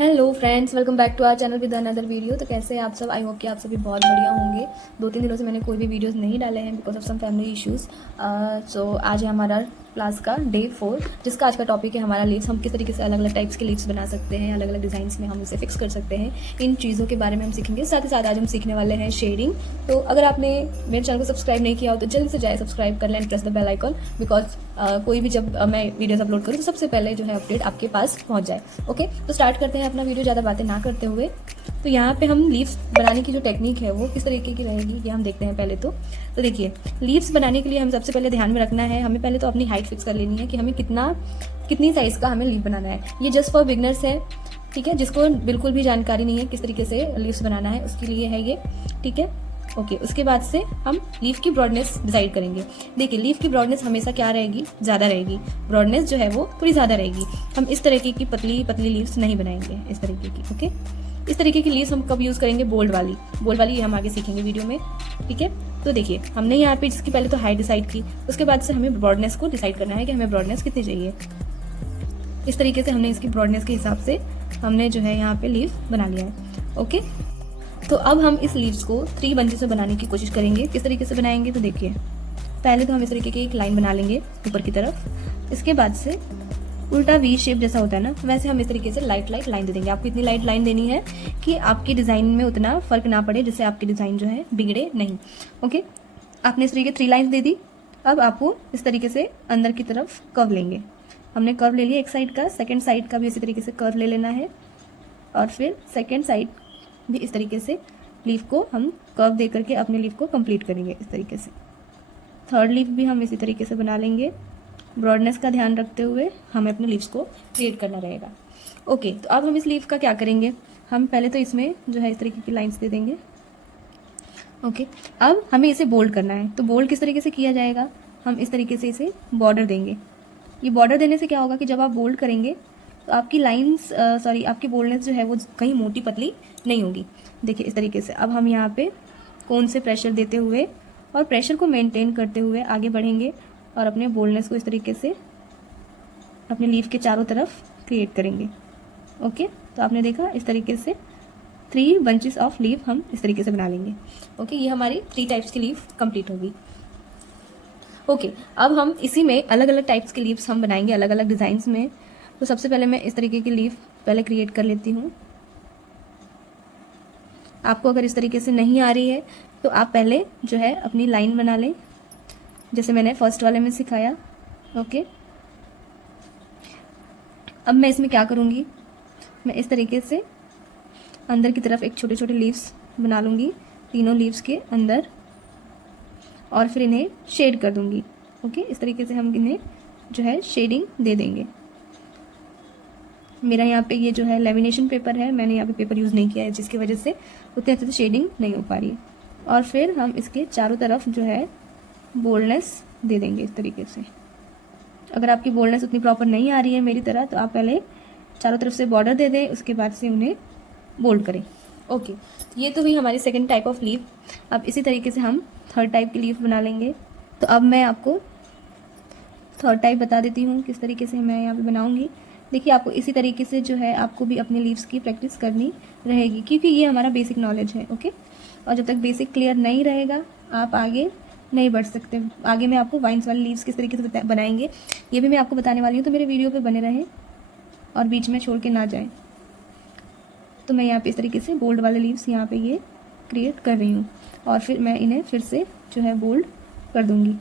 Hello friends, welcome back to our channel with another video. तो कैसे हैं आप सब? आई होप कि आप सभी बहुत बढ़िया होंगे। 2-3 दिनों से मैंने कोई भी वीडियोस नहीं डाले हैं because of some family issues. So आज है हमारा क्लास का डे 4, जिसका आज का टॉपिक है हमारा लीव्स। हम किस तरीके से अलग अलग टाइप्स के लीव्स बना सकते हैं, अलग अलग डिज़ाइंस में हम इसे फिक्स कर सकते हैं, इन चीज़ों के बारे में हम सीखेंगे। साथ ही साथ आज हम सीखने वाले हैं शेडिंग। तो अगर आपने मेरे चैनल को सब्सक्राइब नहीं किया हो तो जल्दी से जाए सब्सक्राइब कर लें and press the bell icon, because कोई भी जब मैं वीडियोस अपलोड करूँ तो सबसे पहले जो है अपडेट आपके पास पहुँच जाए। ओके, तो स्टार्ट करते हैं अपना वीडियो ज़्यादा बातें ना करते हुए। तो यहाँ पे हम लीव्स बनाने की जो टेक्निक है वो किस तरीके की रहेगी ये हम देखते हैं पहले तो देखिए, लीव्स बनाने के लिए हम सबसे पहले ध्यान में रखना है, हमें पहले तो अपनी हाइट फिक्स कर लेनी है कि हमें कितनी साइज़ का हमें लीव बनाना है। ये जस्ट फॉर बिगनर्स है, ठीक है, जिसको बिल्कुल भी जानकारी नहीं है किस तरीके से लीव्स बनाना है, उसके लिए है ये, ठीक है। ओके, उसके बाद से हम लीफ की ब्रॉडनेस डिसाइड करेंगे। देखिए, लीफ की ब्रॉडनेस हमेशा क्या रहेगी? ज़्यादा रहेगी। ब्रॉडनेस जो है वो थोड़ी ज़्यादा रहेगी। हम इस तरीके की पतली पतली लीव्स नहीं बनाएंगे, इस तरीके की। ओके, इस तरीके की लीव्स हम कब यूज़ करेंगे? बोल्ड वाली ये हम आगे सीखेंगे वीडियो में, ठीक है। तो देखिए, हमने यहाँ पे जिसकी पहले तो हाइट डिसाइड की, उसके बाद से हमें ब्रॉडनेस को डिसाइड करना है कि हमें ब्रॉडनेस कितनी चाहिए। इस तरीके से हमने इसकी ब्रॉडनेस के हिसाब से हमने जो है यहाँ पे लीव बना लिया है। ओके, तो अब हम इस लीव्स को 3 बंचेस में बनाने की कोशिश करेंगे। किस तरीके से बनाएंगे? तो देखिए, पहले तो हम इस तरीके की एक लाइन बना लेंगे ऊपर की तरफ। इसके बाद से उल्टा वी शेप जैसा होता है ना, वैसे हम इस तरीके से लाइट लाइन दे देंगे। आपको इतनी लाइट लाइन देनी है कि आपकी डिज़ाइन में उतना फर्क ना पड़े, जिससे आपकी डिज़ाइन जो है बिगड़े नहीं। ओके, आपने इस तरीके 3 लाइन्स दे दी। अब आपको इस तरीके से अंदर की तरफ कर्व लेंगे। हमने कर्व ले लिया एक साइड का, सेकेंड साइड का भी इसी तरीके से कर्व ले लेना है, और फिर सेकेंड साइड भी इस तरीके से लीफ को हम कर्व दे करके अपने लीफ को कंप्लीट करेंगे इस तरीके से। थर्ड लीफ भी हम इसी तरीके से बना लेंगे। ब्रॉडनेस का ध्यान रखते हुए हमें अपने लीव्स को क्रिएट करना रहेगा। ओके, तो अब हम इस लीफ का क्या करेंगे? हम पहले तो इसमें जो है इस तरीके की लाइंस दे देंगे। ओके, अब हमें इसे बोल्ड करना है। तो बोल्ड किस तरीके से किया जाएगा? हम इस तरीके से इसे बॉर्डर देंगे। ये बॉर्डर देने से क्या होगा कि जब आप बोल्ड करेंगे तो आपकी लाइंस आपकी बोल्डनेस जो है वो कहीं मोटी पतली नहीं होगी। देखिए, इस तरीके से अब हम यहाँ पे कोन से प्रेशर देते हुए और प्रेशर को मेंटेन करते हुए आगे बढ़ेंगे और अपने बोल्डनेस को इस तरीके से अपने लीफ के चारों तरफ क्रिएट करेंगे। ओके, तो आपने देखा इस तरीके से 3 बंचेस ऑफ लीफ हम इस तरीके से बना लेंगे। ओके, ये हमारी 3 टाइप्स की लीफ कंप्लीट होगी। ओके, अब हम इसी में अलग अलग टाइप्स के लीव्स हम बनाएंगे अलग अलग डिज़ाइंस में। तो सबसे पहले मैं इस तरीके की लीफ पहले क्रिएट कर लेती हूँ। आपको अगर इस तरीके से नहीं आ रही है तो आप पहले जो है अपनी लाइन बना लें, जैसे मैंने फर्स्ट वाले में सिखाया। ओके, अब मैं इसमें क्या करूँगी? मैं इस तरीके से अंदर की तरफ एक छोटे छोटे लीव्स बना लूँगी, तीनों लीव्स के अंदर, और फिर इन्हें शेड कर दूँगी। ओके, इस तरीके से हम इन्हें जो है शेडिंग दे देंगे। मेरा यहाँ पे ये जो है लेमिनेशन पेपर है, मैंने यहाँ पे पेपर यूज़ नहीं किया है, जिसकी वजह से उतने अच्छे से शेडिंग नहीं हो पा रही है। और फिर हम इसके चारों तरफ जो है बोल्डनेस दे देंगे इस तरीके से। अगर आपकी बोल्डनेस उतनी प्रॉपर नहीं आ रही है मेरी तरह, तो आप पहले चारों तरफ से बॉर्डर दे दें, उसके बाद से उन्हें बोल्ड करें। ओके, ये तो हुई हमारी सेकेंड टाइप ऑफ लीफ। अब इसी तरीके से हम थर्ड टाइप की लीफ बना लेंगे। तो अब मैं आपको थर्ड टाइप बता देती हूँ किस तरीके से मैं यहाँ पे बनाऊँगी। देखिए, आपको इसी तरीके से जो है आपको भी अपने लीव्स की प्रैक्टिस करनी रहेगी, क्योंकि ये हमारा बेसिक नॉलेज है। ओके, और जब तक बेसिक क्लियर नहीं रहेगा आप आगे नहीं बढ़ सकते। आगे मैं आपको वाइन्स वाले लीव्स किस तरीके से बनाएंगे ये भी मैं आपको बताने वाली हूँ, तो मेरे वीडियो पे बने रहें और बीच में छोड़ के ना जाएं। तो मैं यहाँ पे इस तरीके से बोल्ड वाले लीव्स यहाँ पे ये क्रिएट कर रही हूँ, और फिर मैं इन्हें फिर से जो है बोल्ड कर दूँगी।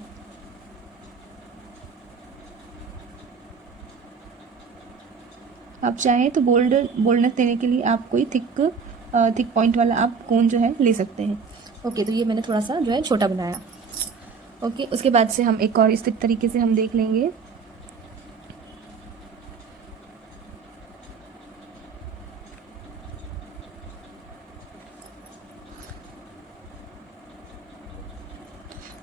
आप चाहें तो बोल्डनेस देने के लिए आप कोई थिक पॉइंट वाला आप कोन जो है ले सकते हैं। ओके, तो ये मैंने थोड़ा सा जो है छोटा बनाया। ओके, उसके बाद से हम एक और इस तरीके से हम देख लेंगे।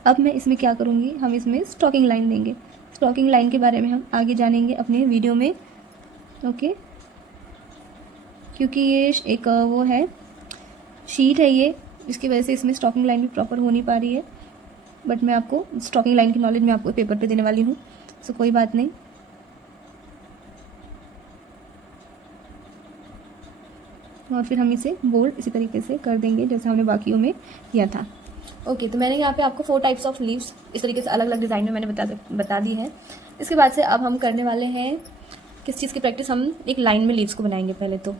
अब मैं इसमें क्या करूँगी? हम इसमें स्टॉकिंग लाइन देंगे। स्टॉकिंग लाइन के बारे में हम आगे जानेंगे अपने वीडियो में। ओके, क्योंकि ये एक वो है शीट है ये, इसकी वजह से इसमें स्टॉकिंग लाइन भी प्रॉपर हो नहीं पा रही है, बट मैं आपको स्टॉकिंग लाइन की नॉलेज मैं आपको पेपर पे देने वाली हूँ, सो कोई बात नहीं। और फिर हम इसे बोल्ड इसी तरीके से कर देंगे जैसे हमने बाकियों में किया था। ओके, तो मैंने यहाँ पे आपको 4 टाइप्स ऑफ लीव्स इस तरीके से अलग अलग डिज़ाइन में मैंने बता दी है। इसके बाद से अब हम करने वाले हैं किस चीज़ की प्रैक्टिस, हम एक लाइन में लीव्स को बनाएंगे। पहले तो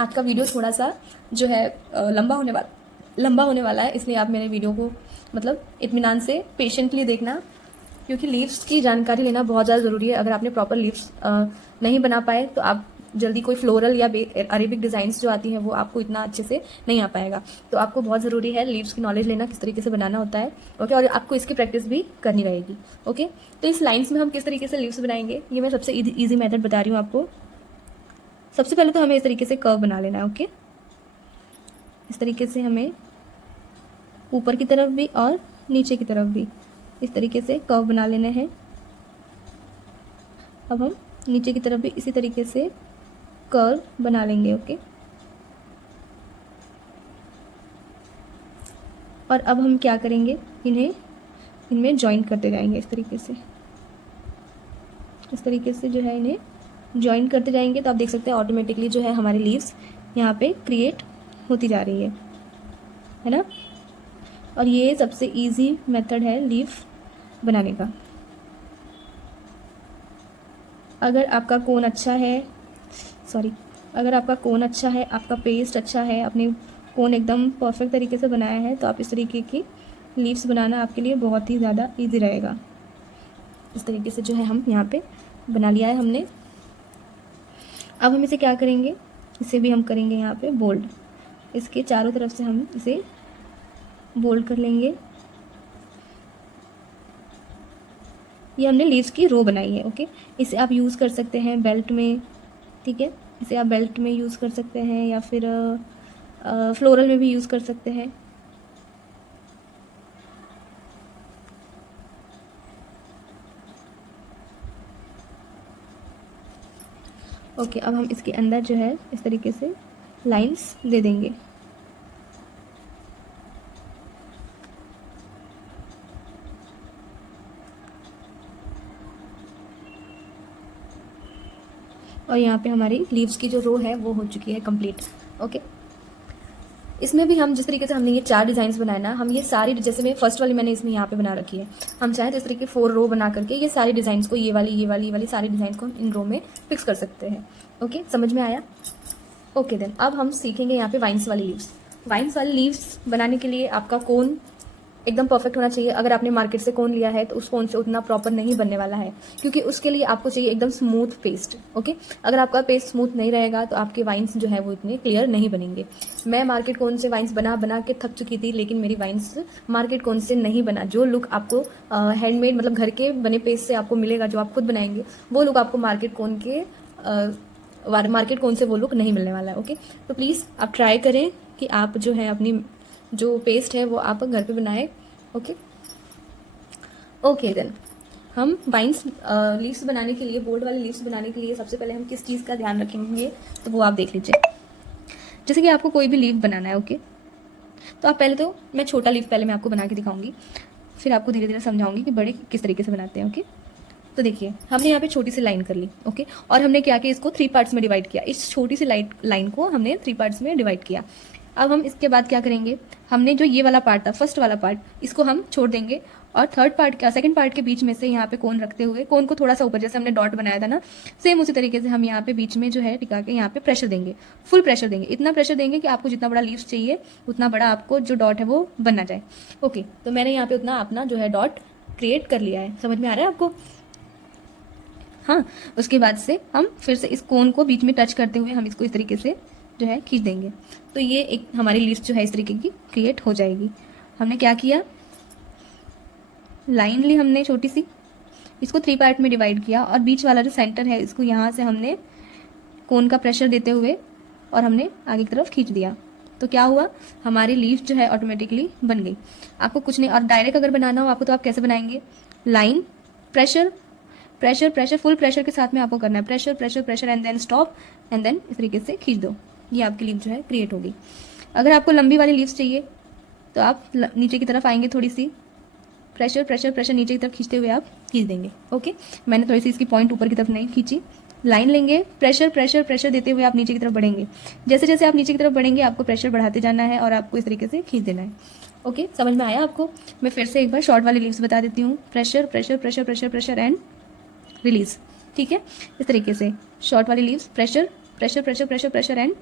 आज का वीडियो थोड़ा सा जो है लंबा होने वाला है, इसलिए आप मेरे वीडियो को मतलब इत्मीनान से पेशेंटली देखना, क्योंकि लीव्स की जानकारी लेना बहुत ज़्यादा ज़रूरी है। अगर आपने प्रॉपर लीव्स नहीं बना पाए तो आप जल्दी कोई फ्लोरल या अरेबिक डिज़ाइंस जो आती हैं वो आपको इतना अच्छे से नहीं आ पाएगा। तो आपको बहुत ज़रूरी है लीव्स की नॉलेज लेना, किस तरीके से बनाना होता है। ओके, और आपको इसकी प्रैक्टिस भी करनी रहेगी। ओके, तो इस लाइन्स में हम किस तरीके से लीव्स बनाएंगे, ये मैं सबसे ईजी मेथड बता रही हूँ आपको। सबसे पहले तो हमें इस तरीके से कर्व बना लेना है। ओके, इस तरीके से हमें ऊपर की तरफ भी और नीचे की तरफ भी इस तरीके से कर्व बना लेने हैं। अब हम नीचे की तरफ भी इसी तरीके से कर्व बना लेंगे। ओके, और अब हम क्या करेंगे, इनमें जॉइन करते जाएंगे इस तरीके से जो है इन्हें जॉइन करते जाएंगे। तो आप देख सकते हैं ऑटोमेटिकली जो है हमारी लीव्स यहाँ पे क्रिएट होती जा रही है ना। और ये सबसे इजी मेथड है लीव बनाने का। अगर आपका कोन अच्छा है, आपका पेस्ट अच्छा है, आपने कोन एकदम परफेक्ट तरीके से बनाया है, तो आप इस तरीके की लीव्स बनाना आपके लिए बहुत ही ज़्यादा इजी रहेगा। इस तरीके से जो है हम यहाँ पे बना लिया है हमने। अब हम इसे क्या करेंगे, इसे भी हम करेंगे यहाँ पे बोल्ड। इसके चारों तरफ से हम इसे बोल्ड कर लेंगे। ये हमने लीव्स की रो बनाई है। ओके, इसे आप यूज़ कर सकते हैं बेल्ट में, ठीक है, इसे आप बेल्ट में यूज़ कर सकते हैं या फिर फ्लोरल में भी यूज़ कर सकते हैं। ओके, अब हम इसके अंदर जो है इस तरीके से लाइंस दे देंगे। और यहाँ पे हमारी लीव्स की जो रो है वो हो चुकी है कंप्लीट। ओके, इसमें भी हम जिस तरीके से हमने ये 4 डिज़ाइंस बनाए ना, हम ये सारी, जैसे मैं फर्स्ट वाली मैंने इसमें यहाँ पे बना रखी है, हम चाहे तो इस तरीके 4 रो बना करके ये सारी डिज़ाइंस को, ये वाली सारी डिज़ाइंस को हम इन रो में फिक्स कर सकते हैं। ओके, समझ में आया? ओके देन, अब हम सीखेंगे यहाँ पे वाइन्स वाली लीव्स बनाने के लिए आपका कोन एकदम परफेक्ट होना चाहिए। अगर आपने मार्केट से कोन लिया है तो उस कोन से उतना प्रॉपर नहीं बनने वाला है, क्योंकि उसके लिए आपको चाहिए एकदम स्मूथ पेस्ट। ओके, अगर आपका पेस्ट स्मूथ नहीं रहेगा तो आपके वाइन्स जो है वो इतने क्लियर नहीं बनेंगे। मैं मार्केट कोन से वाइन्स बना के थक चुकी थी, लेकिन मेरी वाइन्स मार्केट कोन से नहीं बना। जो लुक आपको हैंडमेड मतलब घर के बने पेस्ट से आपको मिलेगा, जो आप खुद बनाएंगे, वो लुक आपको मार्केट कोन से वो लुक नहीं मिलने वाला है। ओके, तो प्लीज़ आप ट्राई करें कि आप जो है अपनी जो पेस्ट है वो आप घर पे बनाएं। ओके देन, हम वाइन्स लीव्स बनाने के लिए, बोल्ड वाली लीव्स बनाने के लिए सबसे पहले हम किस चीज़ का ध्यान रखेंगे तो वो आप देख लीजिए। जैसे कि आपको कोई भी लीव बनाना है, ओके, तो आप पहले तो मैं छोटा लीव पहले मैं आपको बना के दिखाऊंगी, फिर आपको धीरे धीरे समझाऊंगी कि बड़े किस तरीके से बनाते हैं। ओके, तो देखिए हमने यहाँ पे छोटी सी लाइन कर ली। ओके, और हमने क्या किया, इसको 3 पार्ट्स में डिवाइड किया। इस छोटी सी लाइन को हमने 3 पार्ट्स में डिवाइड किया। अब हम इसके बाद क्या करेंगे, हमने जो ये वाला पार्ट था, फर्स्ट वाला पार्ट, इसको हम छोड़ देंगे और सेकंड पार्ट के बीच में से यहाँ पे कोन रखते हुए, कोन को थोड़ा सा ऊपर, जैसे हमने डॉट बनाया था ना, सेम उसी तरीके से हम यहाँ पे बीच में जो है टिका के यहाँ पे प्रेशर देंगे, फुल प्रेशर देंगे। इतना प्रेशर देंगे कि आपको जितना बड़ा लीव्स चाहिए उतना बड़ा आपको जो डॉट है वो बनना जाए। ओके, तो मैंने यहाँ पे उतना अपना जो है डॉट क्रिएट कर लिया है। समझ में आ रहा है आपको? हाँ, उसके बाद से हम फिर से इस कोन को बीच में टच करते हुए हम इसको इस तरीके से जो है खींच देंगे, तो ये एक हमारी लीव्स जो है इस तरीके की क्रिएट हो जाएगी। हमने क्या किया, लाइन ली हमने छोटी सी, इसको 3 पार्ट में डिवाइड किया और बीच वाला जो सेंटर है इसको यहाँ से हमने कोन का प्रेशर देते हुए और हमने आगे की तरफ खींच दिया। तो क्या हुआ, हमारी लीव्स जो है ऑटोमेटिकली बन गई। आपको कुछ नहीं, और डायरेक्ट अगर बनाना हो आपको तो आप कैसे बनाएंगे, line, pressure pressure pressure, full pressure के साथ में आपको करना है, pressure pressure pressure and then stop and then इस तरीके से खींच दो, ये आपकी लीव जो है क्रिएट होगी। अगर आपको लंबी वाली लीव्स चाहिए तो आप नीचे की तरफ आएंगे, थोड़ी सी प्रेशर प्रेशर प्रेशर नीचे की तरफ खींचते हुए आप खींच देंगे। ओके, मैंने थोड़ी सी इसकी पॉइंट ऊपर की तरफ नहीं खींची, लाइन लेंगे, प्रेशर प्रेशर प्रेशर देते हुए आप नीचे की तरफ बढ़ेंगे। जैसे जैसे आप नीचे की तरफ बढ़ेंगे आपको प्रेशर बढ़ाते जाना है और आपको इस तरीके से खींच देना है। ओके, समझ में आया आपको? मैं फिर से एक बार शॉर्ट वाली लीव्स बता देती हूँ। Pressure pressure pressure pressure pressure and release. ठीक है, इस तरीके से शॉर्ट वाली leaves, pressure pressure pressure pressure pressure and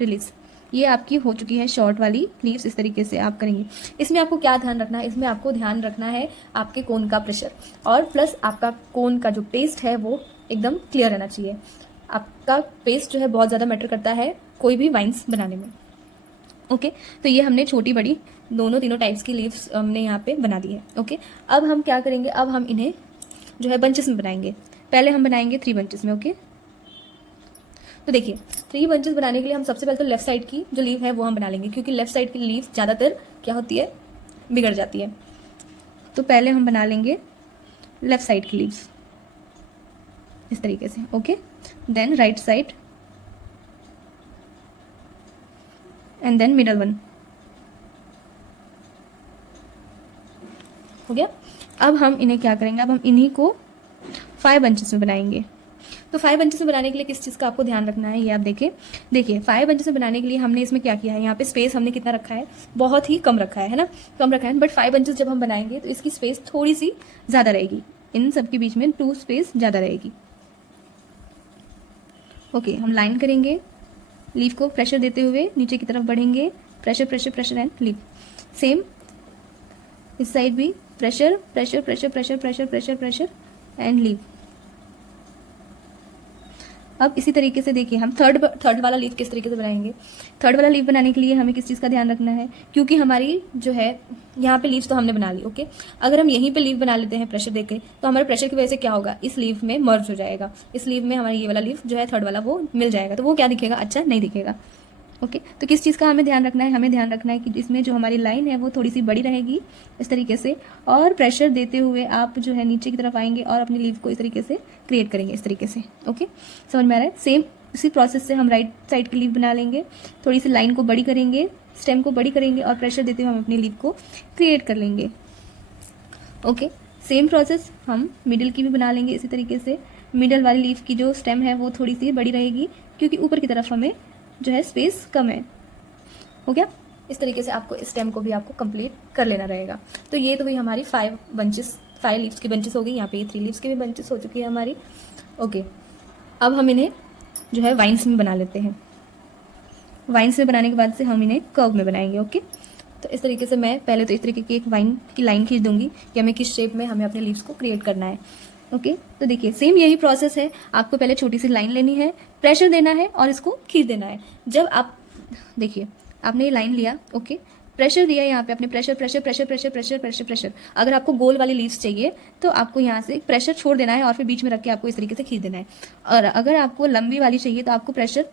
release. ये आपकी हो चुकी है शॉर्ट वाली लीव्स। इस तरीके से आप करेंगे। इसमें आपको क्या ध्यान रखना है? इसमें आपको ध्यान रखना है आपके कोन का प्रेशर और प्लस आपका कोन का जो पेस्ट है वो एकदम क्लियर रहना चाहिए। आपका पेस्ट जो है बहुत ज़्यादा मैटर करता है कोई भी वाइन्स बनाने में। ओके, तो ये हमने छोटी बड़ी दोनों तीनों टाइप्स की लीव्स हमने यहाँ पे बना दी है। ओके, अब हम क्या करेंगे? अब हम इन्हें जो है बंचेस में बनाएंगे। पहले हम बनाएंगे 3 बंचेस में। ओके, तो देखिए 3 बंचेस बनाने के लिए हम सबसे पहले तो लेफ्ट साइड की जो लीव है वो हम बना लेंगे, क्योंकि लेफ्ट साइड की लीव ज़्यादातर क्या होती है, बिगड़ जाती है। तो पहले हम बना लेंगे लेफ्ट साइड की लीव्स इस तरीके से। Okay, then right side and then middle one. हो गया। अब हम इन्हें क्या करेंगे? अब हम इन्हीं को 5 बंचेस में बनाएंगे। तो 5 बंचेस में बनाने के लिए किस चीज़ का आपको ध्यान रखना है ये आप देखिए। 5 बंचेस में बनाने के लिए हमने इसमें क्या किया है, यहाँ पे स्पेस हमने कितना रखा है, बहुत ही कम रखा है ना, कम रखा है। बट 5 बंचेस जब हम बनाएंगे तो इसकी स्पेस थोड़ी सी ज़्यादा रहेगी, इन सब के बीच में 2 स्पेस ज़्यादा रहेगी। ओके, हम लाइन करेंगे, लीव को प्रेशर देते हुए नीचे की तरफ बढ़ेंगे, pressure pressure pressure and leave. Same इस साइड भी pressure pressure pressure pressure pressure pressure pressure and leave. अब इसी तरीके से देखिए हम थर्ड वाला लीव किस तरीके से बनाएंगे। थर्ड वाला लीव बनाने के लिए हमें किस चीज़ का ध्यान रखना है, क्योंकि हमारी जो है यहाँ पे लीव्स तो हमने बना ली। ओके, अगर हम यहीं पे लीव बना लेते हैं प्रेशर देके तो हमारे प्रेशर की वजह से क्या होगा, इस लीव में मर्ज हो जाएगा। इस लीव में हमारा ये वाला लीव जो है थर्ड वाला वो मिल जाएगा, तो वो क्या दिखेगा, अच्छा नहीं दिखेगा। ओके, तो किस चीज़ का हमें ध्यान रखना है? हमें ध्यान रखना है कि इसमें जो हमारी लाइन है वो थोड़ी सी बड़ी रहेगी इस तरीके से, और प्रेशर देते हुए आप जो है नीचे की तरफ आएंगे और अपनी लीव को इस तरीके से क्रिएट करेंगे इस तरीके से। ओके, समझ में आ रहा है? सेम इसी प्रोसेस से हम राइट साइड की लीव बना लेंगे, थोड़ी सी लाइन को बड़ी करेंगे, स्टेम को बड़ी करेंगे और प्रेशर देते हुए हम अपनी लीव को क्रिएट कर लेंगे। ओके, सेम प्रोसेस हम मिडिल की भी बना लेंगे इसी तरीके से। मिडिल वाली लीव की जो स्टेम है वो थोड़ी सी बड़ी रहेगी, क्योंकि ऊपर की तरफ हमें जो है स्पेस कम है। हो गया? इस तरीके से आपको स्टेम को भी आपको कंप्लीट कर लेना रहेगा। तो ये तो हुई हमारी 5 बंचेस, 5 लीव्स की बंचेस हो गई। यहाँ पे ये 3 लीव्स की भी बंचेस हो चुकी है हमारी। ओके, अब हम इन्हें जो है वाइन्स में बना लेते हैं। वाइन्स में बनाने के बाद से हम इन्हें कर्व में बनाएंगे। ओके, तो इस तरीके से मैं पहले तो इस तरीके की एक वाइन की लाइन खींच दूंगी कि हमें किस शेप में हमें अपने लीव्स को क्रिएट करना है। ओके, तो देखिए सेम यही प्रोसेस है। आपको पहले छोटी सी लाइन लेनी है, प्रेशर देना है और इसको खींच देना है। जब आप देखिए आपने ये लाइन लिया, ओके, प्रेशर दिया यहाँ पे आपने, pressure pressure pressure pressure pressure pressure pressure. अगर आपको गोल वाली लीव्स चाहिए तो आपको यहाँ से प्रेशर छोड़ देना है और फिर बीच में रख के आपको इस तरीके से खींच देना है। और अगर आपको लंबी वाली चाहिए तो आपको प्रेशर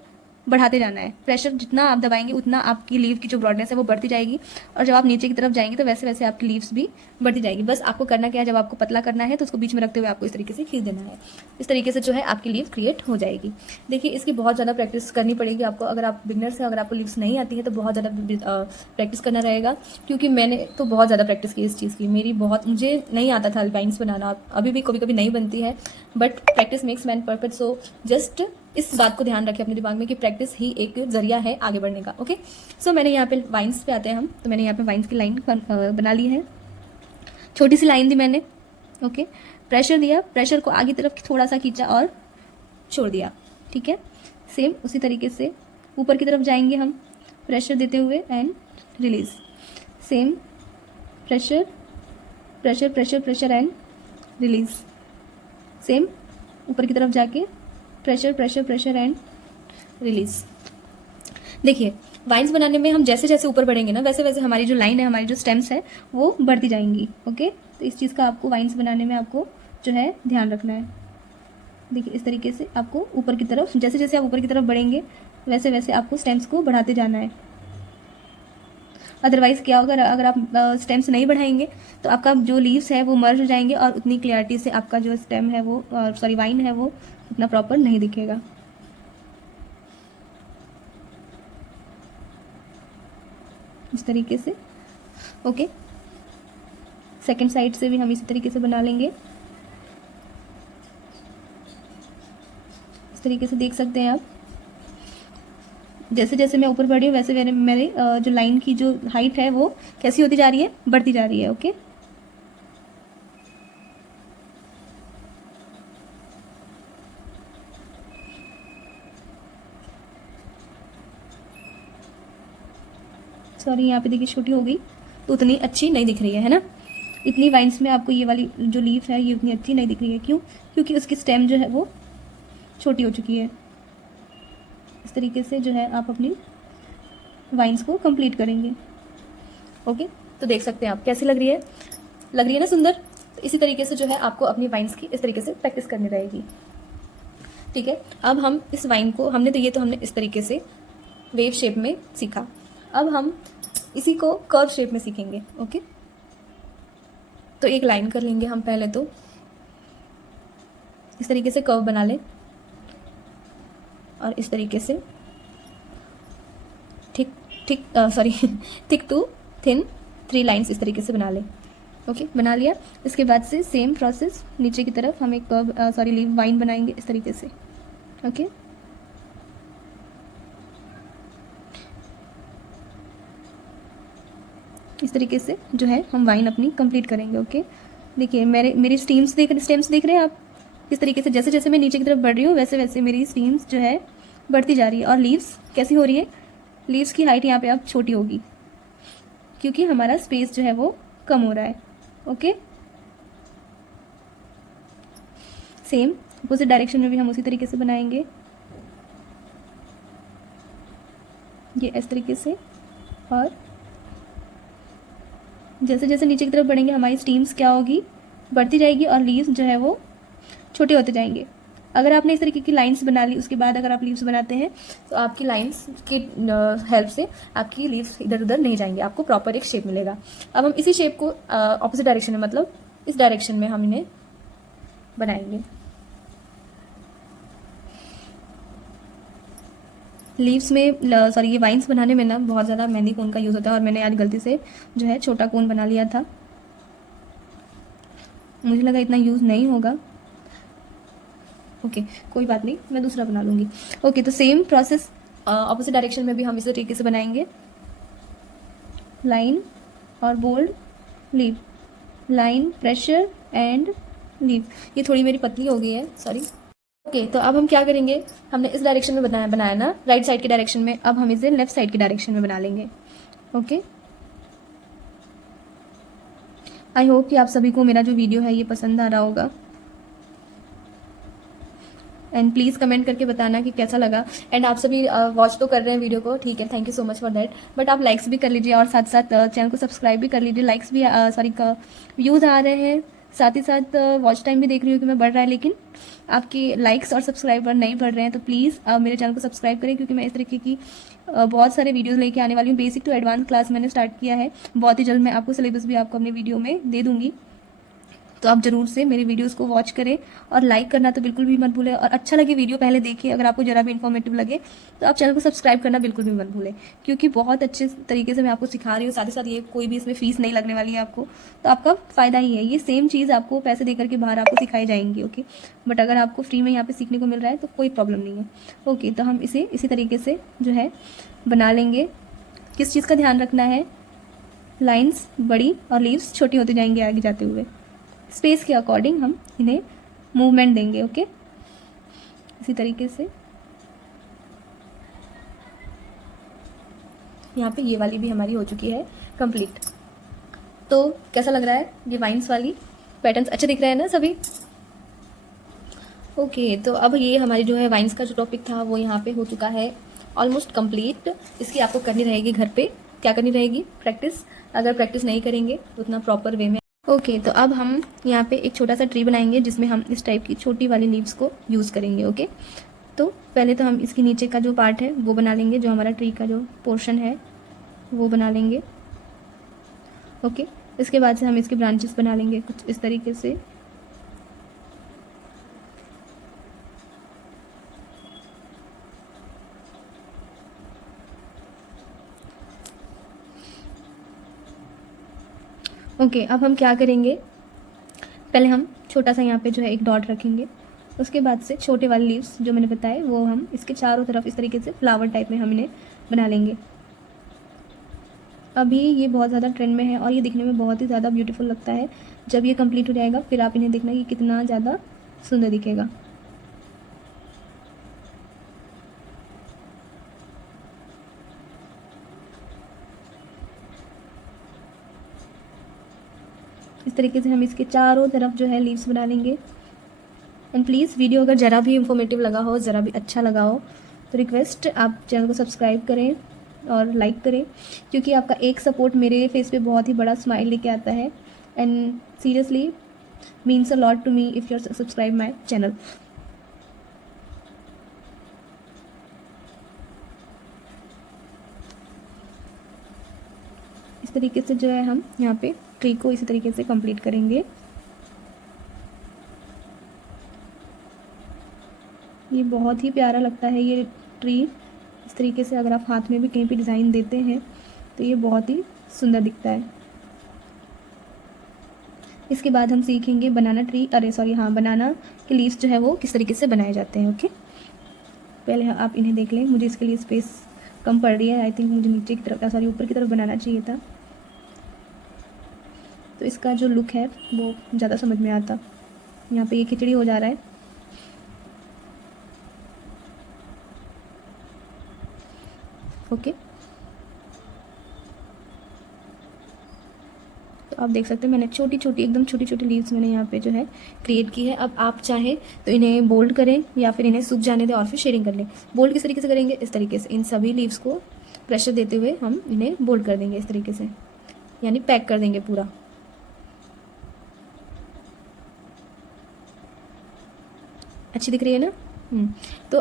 बढ़ाते जाना है। प्रेशर जितना आप दबाएंगे उतना आपकी लीव की जो ब्रॉडनेस है वो बढ़ती जाएगी, और जब आप नीचे की तरफ जाएंगे तो वैसे वैसे आपकी लीव्स भी बढ़ती जाएगी। बस आपको करना क्या है, जब आपको पतला करना है तो उसको बीच में रखते हुए आपको इस तरीके से खींच देना है। इस तरीके से जो है आपकी लीव क्रिएट हो जाएगी। देखिए इसकी बहुत ज़्यादा प्रैक्टिस करनी पड़ेगी आपको। अगर आप बिगनर्स हैं, अगर आपको लीव्स नहीं आती है तो बहुत ज़्यादा प्रैक्टिस करना रहेगा, क्योंकि मैंने तो बहुत ज़्यादा प्रैक्टिस की इस चीज़ की। मुझे नहीं आता था वाइन्स बनाना, अभी भी कभी कभी नहीं बनती है, but practice makes man perfect. So just इस बात को ध्यान रखें अपने दिमाग में कि प्रैक्टिस ही एक जरिया है आगे बढ़ने का। ओके, सो मैंने यहाँ पे वाइन्स पे आते हैं हम, तो मैंने यहाँ पे वाइन्स की लाइन बना ली है। छोटी सी लाइन दी मैंने। ओके, प्रेशर दिया, प्रेशर को आगे तरफ थोड़ा सा खींचा और छोड़ दिया। ठीक है, सेम उसी तरीके से ऊपर की तरफ जाएंगे हम, प्रेशर देते हुए and release. Same pressure pressure pressure pressure and release. Same ऊपर की तरफ जाके pressure pressure pressure and release. देखिए वाइन्स बनाने में हम जैसे जैसे ऊपर बढ़ेंगे ना, वैसे वैसे हमारी जो लाइन है, हमारी जो स्टेम्स है वो बढ़ती जाएंगी। ओके, तो इस चीज़ का आपको वाइन्स बनाने में आपको जो है ध्यान रखना है। देखिए इस तरीके से आपको ऊपर की तरफ, जैसे जैसे आप ऊपर की तरफ बढ़ेंगे वैसे वैसे आपको स्टेम्स को बढ़ाते जाना है। अदरवाइज़ क्या होगा, अगर आप स्टेम्स नहीं बढ़ाएंगे तो आपका जो लीव्स है वो मर्ज हो जाएंगे और उतनी क्लियरिटी से आपका जो स्टेम है वो वाइन है वो उतना प्रॉपर नहीं दिखेगा। इस तरीके से। ओके, सेकंड साइड से भी हम इसी तरीके से बना लेंगे। इस तरीके से देख सकते हैं आप। जैसे जैसे मैं ऊपर बढ़ रही हूँ वैसे मेरे मेरे जो लाइन की जो हाइट है वो कैसी होती जा रही है, बढ़ती जा रही है। ओके, सॉरी यहाँ पे देखिए छोटी हो गई तो उतनी अच्छी नहीं दिख रही है ना। इतनी वाइन्स में आपको ये वाली जो लीफ है ये उतनी अच्छी नहीं दिख रही है। क्यों? क्योंकि उसकी स्टेम जो है वो छोटी हो चुकी है। इस तरीके से जो है आप अपनी वाइन्स को कंप्लीट करेंगे। ओके, तो देख सकते हैं आप कैसी लग रही है ना सुंदर। तो इसी तरीके से जो है आपको अपनी वाइन्स की इस तरीके से प्रैक्टिस करनी रहेगी। ठीक है, अब हम इस वाइन को हमने इस तरीके से वेव शेप में सीखा। अब हम इसी को कर्व शेप में सीखेंगे। ओके, तो एक लाइन कर लेंगे हम पहले तो इस तरीके से कर्व बना लें और इस तरीके से थिक टू थिन 3 लाइंस इस तरीके से बना लें। ओके, बना लिया। इसके बाद से सेम प्रोसेस नीचे की तरफ हम एक कर्व लीव वाइन बनाएंगे इस तरीके से। ओके, इस तरीके से जो है हम वाइन अपनी कंप्लीट करेंगे। ओके, देखिए मेरी स्टेम्स देख रहे हैं आप। इस तरीके से जैसे जैसे मैं नीचे की तरफ बढ़ रही हूँ वैसे वैसे मेरी स्टेम्स जो है बढ़ती जा रही है। और लीव्स कैसी हो रही है, लीव्स की हाइट यहाँ पे अब छोटी होगी क्योंकि हमारा स्पेस जो है वो कम हो रहा है। ओके, सेम अपोजिट डायरेक्शन में भी हम उसी तरीके से बनाएंगे, ये इस तरीके से। और जैसे जैसे नीचे की तरफ बढ़ेंगे हमारी स्टीम्स क्या होगी, बढ़ती जाएगी और लीव्स जो है वो छोटे होते जाएंगे। अगर आपने इस तरीके की लाइंस बना ली उसके बाद अगर आप लीव्स बनाते हैं तो आपकी लाइंस की हेल्प से आपकी लीव्स इधर उधर नहीं जाएंगे, आपको प्रॉपर एक शेप मिलेगा। अब हम इसी शेप को ऑपोजिट डायरेक्शन में, मतलब इस डायरेक्शन में हम इन्हें बनाएंगे। लीव्स में ये वाइन्स बनाने में ना बहुत ज़्यादा मेहंदी कोन का यूज़ होता है और मैंने आज गलती से जो है छोटा कोन बना लिया था। मुझे लगा इतना यूज़ नहीं होगा। ओके, कोई बात नहीं, मैं दूसरा बना लूँगी। ओके, तो सेम प्रोसेस ऑपोजिट डायरेक्शन में भी हम इसी तरीके से बनाएंगे। लाइन और bold leave, line pressure and leave. ये थोड़ी मेरी पतली हो गई है, सॉरी। ओके, तो अब हम क्या करेंगे, हमने इस डायरेक्शन में बनाया ना राइट साइड के डायरेक्शन में, अब हम इसे लेफ्ट साइड के डायरेक्शन में बना लेंगे। ओके, आई होप कि आप सभी को मेरा जो वीडियो है ये पसंद आ रहा होगा। एंड प्लीज़ कमेंट करके बताना कि कैसा लगा। एंड आप सभी वॉच तो कर रहे हैं वीडियो को, ठीक है, thank you so much for that. But आप लाइक्स भी कर लीजिए और साथ साथ चैनल को सब्सक्राइब भी कर लीजिए। लाइक्स भी व्यूज़ आ रहे हैं, साथ ही साथ वॉच टाइम भी देख रही हूँ कि मैं बढ़ रहा है, लेकिन आपकी लाइक्स और सब्सक्राइबर नहीं बढ़ रहे हैं। तो प्लीज़ मेरे चैनल को सब्सक्राइब करें क्योंकि मैं इस तरीके की बहुत सारे वीडियोस लेके आने वाली हूँ। बेसिक टू एडवांस क्लास मैंने स्टार्ट किया है, बहुत ही जल्द मैं आपको सिलेबस भी आपको अपने वीडियो में दे दूँगी। तो आप जरूर से मेरी वीडियोस को वॉच करें और लाइक करना तो बिल्कुल भी मत भूलें। और अच्छा लगे वीडियो पहले देखिए, अगर आपको जरा भी इन्फॉर्मेटिव लगे तो आप चैनल को सब्सक्राइब करना बिल्कुल भी मत भूलें क्योंकि बहुत अच्छे तरीके से मैं आपको सिखा रही हूँ। साथ ही साथ ये कोई भी इसमें फीस नहीं लगने वाली है आपको, तो आपका फ़ायदा ही है। ये सेम चीज़ आपको पैसे दे करके बाहर आपको सिखाई जाएंगी। ओके, बट अगर आपको फ्री में यहाँ पर सीखने को मिल रहा है तो कोई प्रॉब्लम नहीं है। ओके, तो हम इसे इसी तरीके से जो है बना लेंगे। किस चीज़ का ध्यान रखना है, लाइन्स बड़ी और लीव्स छोटी होती जाएंगी आगे जाते हुए। स्पेस के अकॉर्डिंग हम इन्हें मूवमेंट देंगे। ओके, इसी तरीके से यहाँ पे ये वाली भी हमारी हो चुकी है कंप्लीट। तो कैसा लग रहा है ये वाइन्स वाली पैटर्न्स, अच्छे दिख रहे हैं ना सभी? ओके, तो अब ये हमारी जो है वाइन्स का जो टॉपिक था वो यहाँ पे हो चुका है ऑलमोस्ट कंप्लीट। इसकी आपको करनी रहेगी घर पे, क्या करनी रहेगी, प्रैक्टिस। अगर प्रैक्टिस नहीं करेंगे उतना प्रॉपर वे में। ओके, तो अब हम यहाँ पे एक छोटा सा ट्री बनाएंगे जिसमें हम इस टाइप की छोटी वाली लीव्स को यूज़ करेंगे। ओके, तो पहले तो हम इसके नीचे का जो पार्ट है वो बना लेंगे, जो हमारा ट्री का जो पोर्शन है वो बना लेंगे। ओके, इसके बाद से हम इसके ब्रांचेस बना लेंगे कुछ इस तरीके से। ओके, अब हम क्या करेंगे, पहले हम छोटा सा यहाँ पे जो है एक डॉट रखेंगे। उसके बाद से छोटे वाले लीव्स जो मैंने बताए वो हम इसके चारों तरफ इस तरीके से फ्लावर टाइप में हम इन्हें बना लेंगे। अभी ये बहुत ज़्यादा ट्रेंड में है और ये दिखने में बहुत ही ज़्यादा ब्यूटीफुल लगता है। जब ये कंप्लीट हो जाएगा फिर आप इन्हें देखना कि कितना ज़्यादा सुंदर दिखेगा। इस तरीके से हम इसके चारों तरफ जो है लीव्स बना लेंगे। एंड प्लीज़ वीडियो अगर ज़रा भी इंफॉर्मेटिव लगा हो, ज़रा भी अच्छा लगा हो तो रिक्वेस्ट आप चैनल को सब्सक्राइब करें और लाइक करें, क्योंकि आपका एक सपोर्ट मेरे फेस पे बहुत ही बड़ा स्माइल लेके आता है। And seriously means a lot to me if you are subscribe my channel. इस तरीके से जो है हम यहाँ पे ट्री को इसी तरीके से कंप्लीट करेंगे। ये बहुत ही प्यारा लगता है ये ट्री। इस तरीके से अगर आप हाथ में भी कहीं पे डिज़ाइन देते हैं तो ये बहुत ही सुंदर दिखता है। इसके बाद हम सीखेंगे बनाना के लीव्स जो है वो किस तरीके से बनाए जाते हैं। ओके, पहले आप इन्हें देख लें। मुझे इसके लिए स्पेस कम पड़ रही है। आई थिंक मुझे नीचे की तरफ ऊपर की तरफ बनाना चाहिए था, तो इसका जो लुक है वो ज़्यादा समझ में आता। यहाँ पे ये खिचड़ी हो जा रहा है। ओके, तो आप देख सकते हैं मैंने एकदम छोटी छोटी लीव्स मैंने यहाँ पे जो है क्रिएट की है। अब आप चाहें तो इन्हें बोल्ड करें या फिर इन्हें सूख जाने दें और फिर शेडिंग कर लें। बोल्ड किस तरीके से करेंगे? इस तरीके से इन सभी लीव्स को प्रेशर देते हुए हम इन्हें बोल्ड कर देंगे इस तरीके से, यानी पैक कर देंगे पूरा। अच्छी दिख रही है ना? तो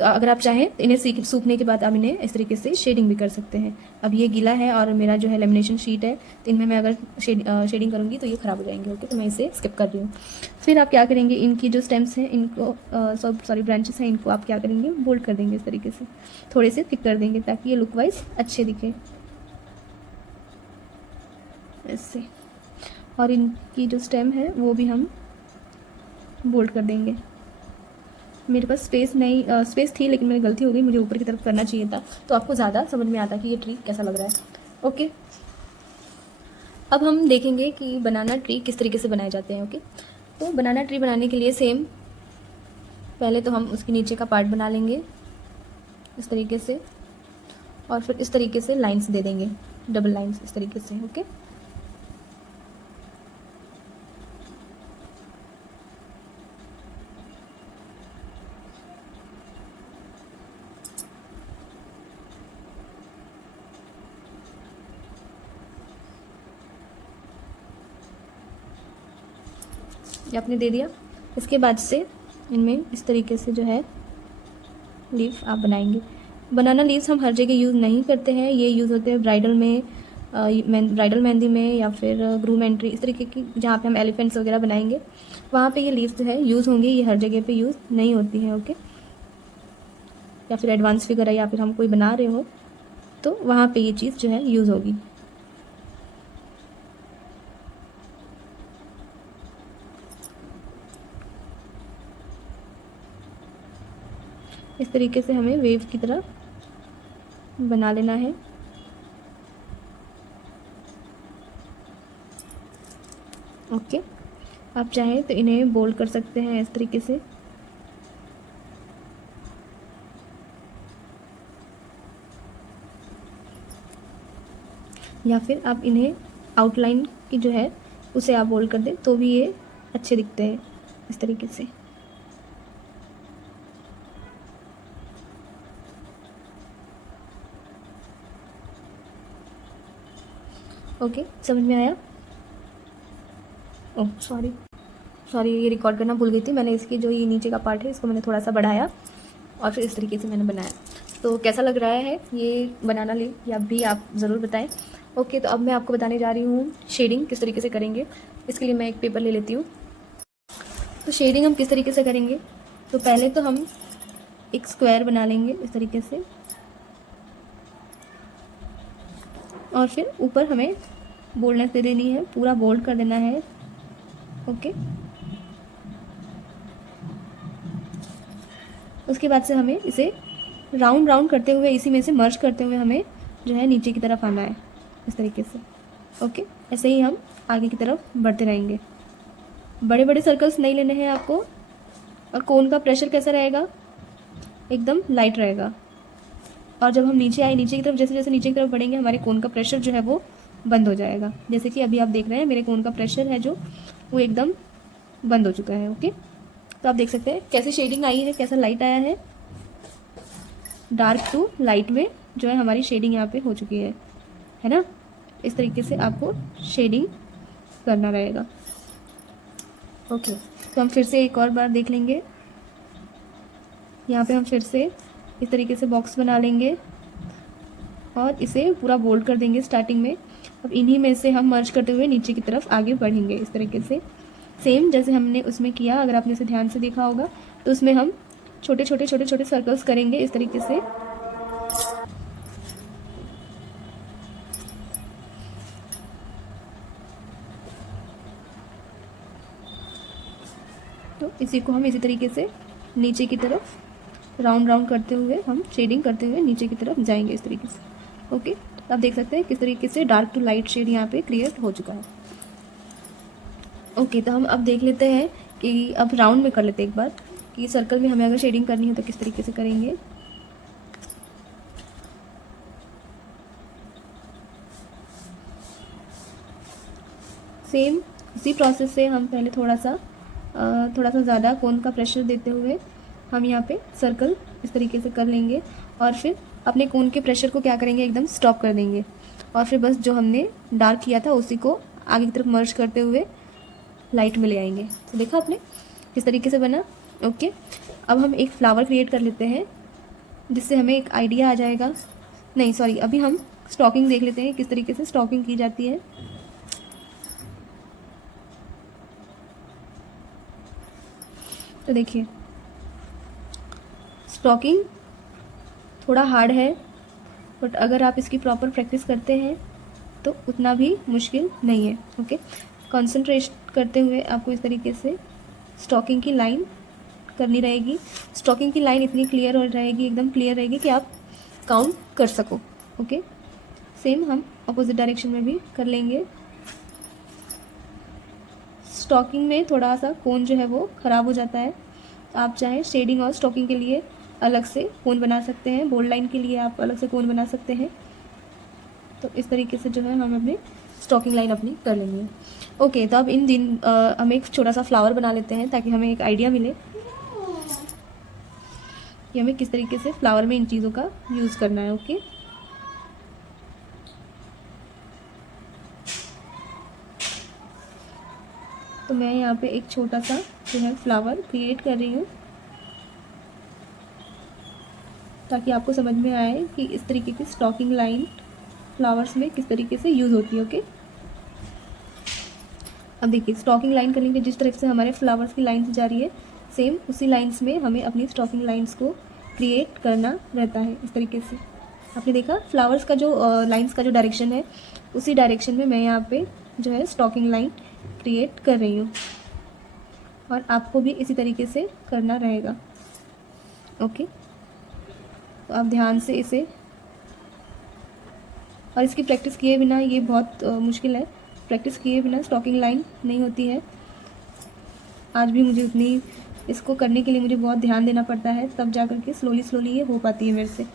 अगर आप चाहें तो इन्हें सूखने के बाद आप इन्हें इस तरीके से शेडिंग भी कर सकते हैं। अब ये गीला है और मेरा जो है लेमिनेशन शीट है, तो इनमें मैं अगर शेडिंग करूँगी तो ये ख़राब हो जाएंगे। ओके, तो मैं इसे स्किप कर रही हूँ। फिर आप क्या करेंगे, इनकी जो स्टेम्स हैं इनको ब्रांचेस हैं, इनको आप क्या करेंगे, बोल्ड कर देंगे इस तरीके से, थोड़े से थिक कर देंगे ताकि ये लुक वाइज अच्छे दिखे ऐसे। और इनकी जो स्टेम है वो भी हम बोल्ड कर देंगे। मेरे पास स्पेस थी लेकिन मेरी गलती हो गई, मुझे ऊपर की तरफ करना चाहिए था, तो आपको ज़्यादा समझ में आता कि ये ट्री कैसा लग रहा है। ओके, अब हम देखेंगे कि बनाना ट्री किस तरीके से बनाए जाते हैं। ओके, तो बनाना ट्री बनाने के लिए सेम पहले तो हम उसके नीचे का पार्ट बना लेंगे इस तरीके से, और फिर इस तरीके से लाइंस दे देंगे, डबल लाइंस इस तरीके से। ओके, ये आपने दे दिया। इसके बाद से इनमें इस तरीके से जो है लीफ आप बनाएंगे। बनाना लीव्स हम हर जगह यूज़ नहीं करते हैं, ये यूज़ होते हैं ब्राइडल में, ब्राइडल मेहंदी में, या फिर ग्रूम एंट्री, इस तरीके की जहाँ पे हम एलिफेंट्स वगैरह बनाएंगे वहाँ पे ये लीव्स जो है यूज़ होंगी। ये हर जगह पे यूज़ नहीं होती हैं। ओके, या फिर एडवांस फिगर है या फिर हम कोई बना रहे हो तो वहाँ पे ये चीज़ जो है यूज़ होगी। इस तरीके से हमें वेव की तरह बना लेना है। ओके, आप चाहें तो इन्हें बोल्ड कर सकते हैं इस तरीके से, या फिर आप इन्हें आउटलाइन की जो है उसे आप बोल्ड कर दें तो भी ये अच्छे दिखते हैं इस तरीके से। ओके, समझ में आया? ओह सॉरी ये रिकॉर्ड करना भूल गई थी। मैंने इसकी जो ये नीचे का पार्ट है इसको मैंने थोड़ा सा बढ़ाया और फिर इस तरीके से मैंने बनाया। तो कैसा लग रहा है ये बनाना लीफ, या भी आप ज़रूर बताएं। ओके, तो अब मैं आपको बताने जा रही हूँ शेडिंग किस तरीके से करेंगे। इसके लिए मैं एक पेपर ले लेती हूँ। तो शेडिंग हम किस तरीके से करेंगे, तो पहले तो हम एक स्क्वायर बना लेंगे इस तरीके से, और फिर ऊपर हमें बोल्डनेस दे देनी है, पूरा बोल्ड कर देना है। ओके, उसके बाद से हमें इसे राउंड राउंड करते हुए इसी में से मर्ज करते हुए हमें जो है नीचे की तरफ आना है इस तरीके से। ओके, ऐसे ही हम आगे की तरफ बढ़ते रहेंगे। बड़े बड़े सर्कल्स नहीं लेने हैं आपको। और कोन का प्रेशर कैसा रहेगा, एकदम लाइट रहेगा। और जब हम नीचे आए, नीचे की तरफ जैसे जैसे नीचे की तरफ बढ़ेंगे, हमारे कोन का प्रेशर जो है वो बंद हो जाएगा। जैसे कि अभी आप देख रहे हैं मेरे कोन का प्रेशर है जो वो एकदम बंद हो चुका है। ओके, तो आप देख सकते हैं कैसे शेडिंग आई है, कैसा लाइट आया है। डार्क टू लाइट में जो है हमारी शेडिंग यहाँ पे हो चुकी है ना। इस तरीके से आपको शेडिंग करना रहेगा। ओके, तो हम फिर से एक और बार देख लेंगे। यहाँ पे हम फिर से इस तरीके से बॉक्स बना लेंगे और इसे पूरा बोल्ड कर देंगे स्टार्टिंग में। अब इन्हीं में से हम मर्ज करते हुए नीचे की तरफ आगे बढ़ेंगे इस तरीके से, सेम जैसे हमने उसमें किया। अगर आपने इसे ध्यान से देखा होगा तो उसमें हम छोटे छोटे छोटे छोटे सर्कल्स करेंगे इस तरीके से। तो इसी को हम इसी तरीके से नीचे की तरफ राउंड राउंड करते हुए हम शेडिंग करते हुए नीचे की तरफ जाएंगे इस तरीके से। ओके, आप देख सकते हैं किस तरीके से डार्क टू लाइट शेड यहाँ पे क्रिएट हो चुका है। ओके, तो हम अब देख लेते हैं कि अब राउंड में कर लेते हैं एक बार कि सर्कल में हमें अगर शेडिंग करनी है तो किस तरीके से करेंगे। सेम इसी प्रोसेस से हम पहले थोड़ा सा ज़्यादा कोन का प्रेशर देते हुए हम यहाँ पे सर्कल इस तरीके से कर लेंगे और फिर अपने कोन के प्रेशर को क्या करेंगे, एकदम स्टॉप कर देंगे। और फिर बस जो हमने डार्क किया था उसी को आगे की तरफ मर्ज करते हुए लाइट में ले आएंगे। तो देखा आपने किस तरीके से बना। ओके, अब हम एक फ्लावर क्रिएट कर लेते हैं जिससे हमें एक आइडिया आ जाएगा। नहीं सॉरी, अभी हम स्टॉकिंग देख लेते हैं किस तरीके से स्टॉकिंग की जाती है। तो देखिए स्टॉकिंग थोड़ा हार्ड है, बट अगर आप इसकी प्रॉपर प्रैक्टिस करते हैं तो उतना भी मुश्किल नहीं है। ओके, कंसंट्रेट करते हुए आपको इस तरीके से स्टॉकिंग की लाइन करनी रहेगी। स्टॉकिंग की लाइन इतनी क्लियर हो रहेगी, एकदम क्लियर रहेगी कि आप काउंट कर सको। ओके, सेम हम अपोजिट डायरेक्शन में भी कर लेंगे। स्टॉकिंग में थोड़ा सा कोन जो है वो ख़राब हो जाता है। आप चाहे शेडिंग और स्टॉकिंग के लिए अलग से कोन बना सकते हैं, बोल्ड लाइन के लिए आप अलग से कोन बना सकते हैं। तो इस तरीके से जो है हम अपनी स्टॉकिंग लाइन अपनी कर लेंगे। ओके, तो अब हम एक छोटा सा फ्लावर बना लेते हैं ताकि हमें एक आइडिया मिले कि हमें किस तरीके से फ्लावर में इन चीज़ों का यूज़ करना है। ओके, तो मैं यहाँ पे एक छोटा सा जो है फ्लावर क्रिएट कर रही हूँ ताकि आपको समझ में आए कि इस तरीके की स्टॉकिंग लाइन फ्लावर्स में किस तरीके से यूज़ होती है। ओके, अब देखिए स्टॉकिंग लाइन करने के जिस तरफ से हमारे फ्लावर्स की लाइन्स जा रही है, सेम उसी लाइन्स में हमें अपनी स्टॉकिंग लाइन्स को क्रिएट करना रहता है इस तरीके से। आपने देखा फ्लावर्स का जो लाइन्स का जो डायरेक्शन है, उसी डायरेक्शन में मैं यहाँ पे जो है स्टॉकिंग लाइन क्रिएट कर रही हूँ और आपको भी इसी तरीके से करना रहेगा। ओके, तो आप ध्यान से इसे, और इसकी प्रैक्टिस किए बिना ये बहुत मुश्किल है। प्रैक्टिस किए बिना स्टॉकिंग लाइन नहीं होती है। आज भी मुझे उतनी इसको करने के लिए मुझे बहुत ध्यान देना पड़ता है, तब जा कर के स्लोली ये हो पाती है मेरे से।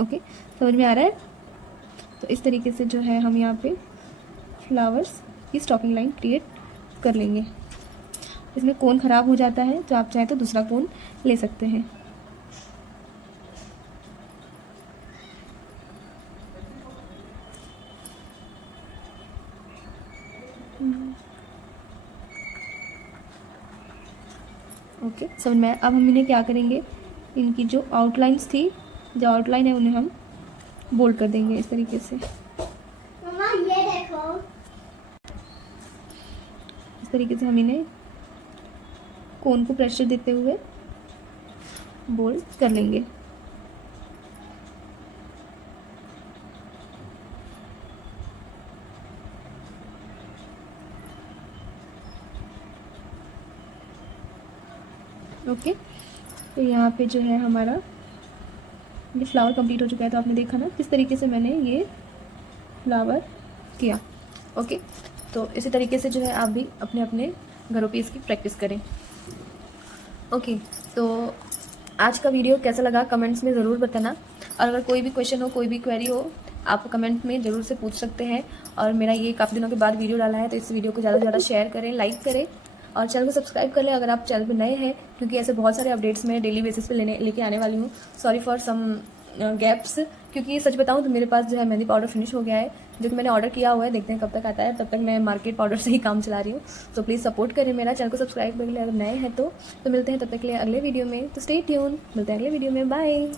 ओके, समझ में आ रहा है। तो इस तरीके से जो है हम यहाँ पे फ्लावर्स की स्टॉकिंग लाइन क्रिएट कर लेंगे। इसमें कोन ख़राब हो जाता है तो आप चाहें तो दूसरा कोन ले सकते हैं। ओके, समझ में। अब हम इन्हें क्या करेंगे, इनकी जो आउटलाइंस थी, जो आउटलाइन है उन्हें हम बोल्ड कर देंगे इस तरीके से। मम्मा ये देखो, इस तरीके से हम इन्हें कोन को प्रेशर देते हुए बोल्ड कर लेंगे। ओके, तो यहाँ पे जो है हमारा ये फ्लावर कंप्लीट हो चुका है। तो आपने देखा ना किस तरीके से मैंने ये फ्लावर किया। ओके, तो इसी तरीके से जो है आप भी अपने अपने घरों पे इसकी प्रैक्टिस करें। ओके, तो आज का वीडियो कैसा लगा कमेंट्स में ज़रूर बताना, और अगर कोई भी क्वेश्चन हो, कोई भी क्वेरी हो, आप कमेंट में ज़रूर से पूछ सकते हैं। और मेरा ये काफ़ी दिनों के बाद वीडियो डाला है, तो इस वीडियो को ज़्यादा से ज़्यादा शेयर करें, लाइक करें और चैनल को सब्सक्राइब कर लें अगर आप चैनल पर नए हैं, क्योंकि ऐसे बहुत सारे अपडेट्स मैं डेली बेसिस पे लेके आने वाली हूँ। सॉरी फॉर सम गैप्स, क्योंकि सच बताऊँ तो मेरे पास जो है मेहंदी पाउडर फिनिश हो गया है, जो कि मैंने ऑर्डर किया हुआ है। देखते हैं कब तक आता है, तब तक मैं मार्केट पाउडर से ही काम चला रही हूँ। तो प्लीज़ सपोर्ट करें मेरा, चैनल को सब्सक्राइब कर लें अगर नए हैं तो मिलते हैं तब तक के लिए अगले वीडियो में। तो स्टे ट्यून, मिलते हैं अगले वीडियो में, बाय।